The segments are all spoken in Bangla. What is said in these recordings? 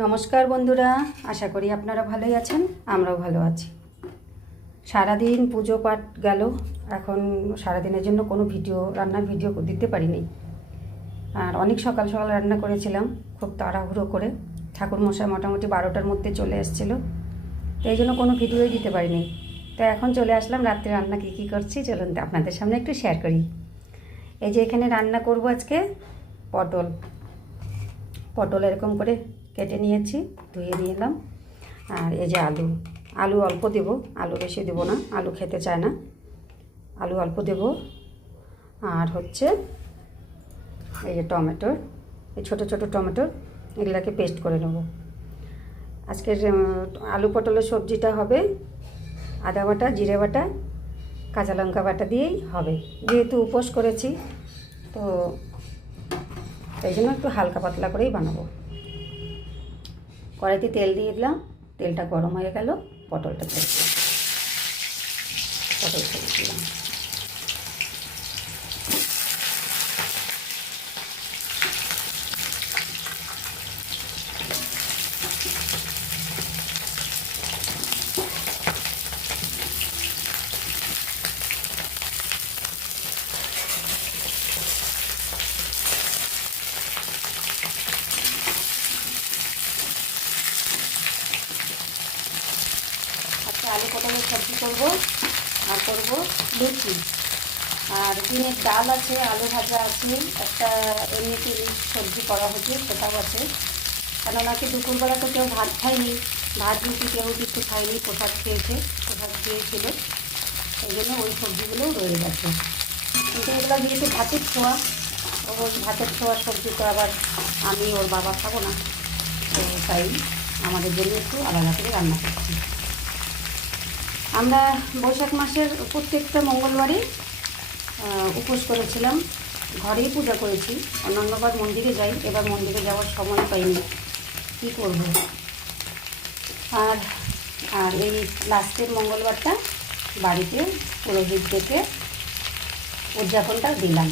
নমস্কার বন্ধুরা, আশা করি আপনারা ভালোই আছেন। আমরাও ভালো আছি। সারাদিন পুজো পাঠ গেল। এখন সারাদিনের জন্য কোনো রান্নার ভিডিও দিতে পারিনি। আর অনেক সকাল সকাল রান্না করেছিলাম, খুব তাড়াহুড়ো করে। ঠাকুরমশাই মোটামুটি 12টার মধ্যে চলে এসেছিলো, তো এই জন্য কোনো ভিডিওই দিতে পারিনি। তো এখন চলে আসলাম রাত্রে রান্না কী করছি চলুন আপনাদের সামনে একটু শেয়ার করি। এই যে এখানে রান্না করব আজকে পটল এরকম করে কেটে নিয়েছি, ধুয়ে নিলাম। আর এই যে আলু অল্প দেব, আলু বেশি দেব না, আলু খেতে চায় না, আলু অল্প দেব। আর হচ্ছে এই যে টমেটো, এই ছোটো ছোটো টমেটো, এগুলাকে পেস্ট করে নেব। আজকের আলু পটলের সবজিটা হবে আদা বাটা, জিরে বাটা, কাঁচা লঙ্কা বাটা দিয়েই হবে। যেহেতু উপোস করেছি, তো এই জন্য একটু হালকা পাতলা করেই বানাবো। কড়াইতে তেল দিয়ে দিলাম, তেলটা গরম হয়ে গেল, পটল ছেড়ে দিলাম। আলু পটলের সবজি করবো আর করবো লুচি। আর দিনের ডাল আছে, আলু ভাজা আছে, একটা এমনিতে সবজি করা হচ্ছে সেটাও আছে। কেননা কি দুপুরবেলা তো কেউ ভাত খায়নি, ভাত রুটি কেউ কিছু খায়নি, প্রসাদ খেয়েছিল, এই জন্য ওই সবজিগুলোও রয়ে গেছে। কিন্তু এগুলো যেহেতু ভাতের ছোঁয়া, ওই ভাতের ছোঁয়ার সবজি তো আবার আমি ওর বাবা খাবো না, তো তাই আমাদের জন্য একটু আলাদা করে রান্না করছি। আমরা বৈশাখ মাসের প্রত্যেকটা মঙ্গলবারই উপোস করেছিলাম, ঘরেই পূজা করেছি। অন্যান্যবার মন্দিরে যাই, এবার মন্দিরে যাওয়ার সময় পাইনি, কী করব। আর আর এই লাস্টের মঙ্গলবারটা বাড়িতে পুরোহিত ডেকে উদযাপনটা দিলাম।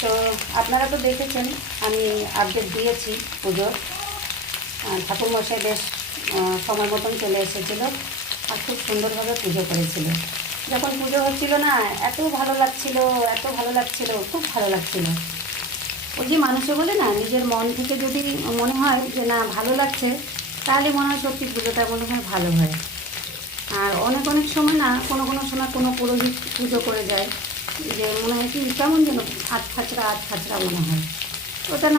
তো আপনারা তো দেখেছেন আমি আপডেট দিয়েছি পুজোর। ঠাকুরমশাই বেশ সময় মতন চলে এসেছিলো আর খুব সুন্দরভাবে পুজো করেছিল। যখন পুজো হচ্ছিল না, এত ভালো লাগছিল, খুব ভালো লাগছিল। ওই যে মানুষে বলে না, নিজের মন থেকে যদি মনে হয় যে না ভালো লাগছে, তাহলে মনে হয় সত্যি পুজোটা মনে হয় ভালো হয়। আর অনেক সময় না, কোনো সময় কোনো পুরোহিত পুজো করে যায়, যে মনে হয় কি কেমন যেন আধ খাচড়া মনে হয়, ওটা না